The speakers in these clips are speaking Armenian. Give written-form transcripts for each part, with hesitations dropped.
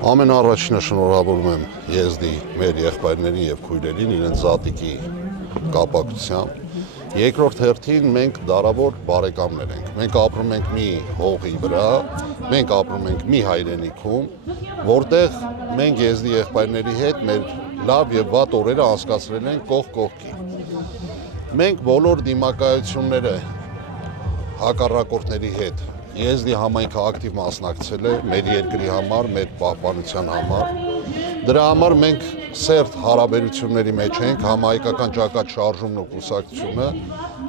Ամեն առաջինը շնորհավորում եմ եզդի մեր եղբայրներին եւ քույրերին իրենց զատիկի կապակցությամբ։ Երկրորդ հերթին մենք դարավոր բարեկամներ ենք։ Մենք ապրում ենք մի հողի վրա, մենք ապրում ենք մի հայրենիքում, որտեղ մենք եզդի եղբայրների հետ մեր լավ եւ վատ օրերը անցկացրել ենք կողք կողքի։ Մենք բոլոր դիմակայությունները հակառակորդների հետ Եզդի համայնքը ակտիվ մասնակցել է մեր երկրի համար, մեր պահպանության համար։ Դրա համար մենք սերտ հարաբերությունների մեջ ենք, համահայկական ճակատ շարժումն ու կուսակցությունը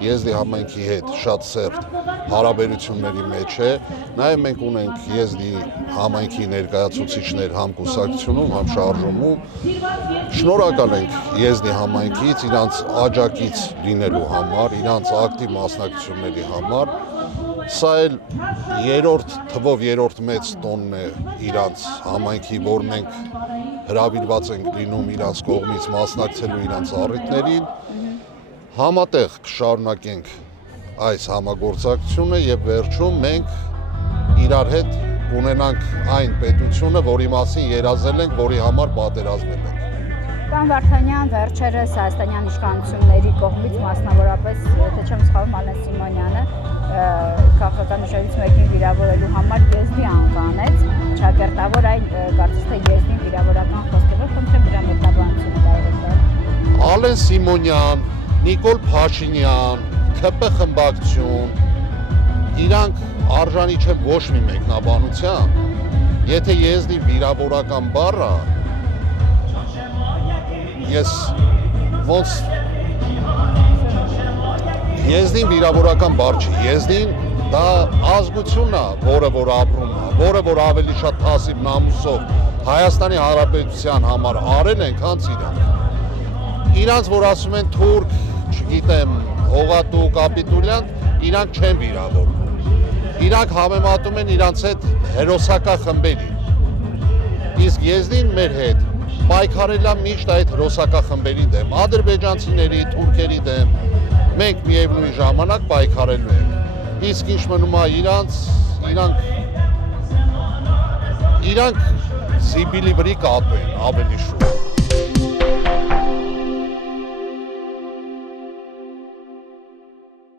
Եզդի համայնքի հետ շատ սերտ հարաբերությունների մեջ է։ Նաև մենք ունենք Եզդի համայնքի ներկայացուցիչներ համ կուսակցությունում, համ շարժումում։ Շնորհակալ ենք Եզդի համայնքից իրանց աջակից լինելու համար, իրանց ակտիվ մասնակցությունների համար։ Սա էլ երրորդ թվով երրորդ մեծ տոնն է իրանց համայնքի, որ մենք հրավիրված ենք լինում իրանց կողմից մասնակցելու իրանց առիթներին, համատեղ կշարունակենք այս համագործակցությունը եւ վերջում մենք իրար հետ կունենանք այն պետությունը, որի մասին երազել ենք, որի համար պատերազմել ենք։ Պարոն Վարդանյան, վերջերս հայաստանյան իշխանությունների կողմից մասնավորապես, եթե չեմ սխալվում, Ալեն Սիմոնյանը քաղաքական ուժերից մեկին վիրավորելու համար Եզդի անվանեց, ճակերտավոր այն կարծես թե Եզդին վիրավորական խոսքերով, խնդրեմ դրա մեկնաբանությունը դայրեկտոր։ Ալեն Սիմոնյան, Նիկոլ Փաշինյան, ՔՊ խմբակցություն, իրանք արժանի չեն ոչ մի մեկնաբանության, եթե Եզդի վիրավորական բառը ես ոնց Եզդին վիրավորական բառ չի, Եզդին դա ազգությունն է, որը որ ապրում է, որը որ ավելի շատ հասիվ նամուսով Հայաստանի Հանրապետության համար արել են, քան իրանք։ Իրանց որ ասում են թուրք, չգիտեմ, հողատու, կապիտուլյան, իրանք չեն վիրավորվում։ Իրանք համեմատում են իրանց հետ հերոսական խմբերին։ Իսկ Եզդին մեր հետ պայքարելա միշտ այդ հերոսական խմբերի դեմ, ադրբեջանցիների, թուրքերի դեմ, մենք միևնույն ժամանակ պայքարելու ենք։ Իսկ ինչ մնում է իրանք Զիբիլի վրի կատու են ավելի շուտ։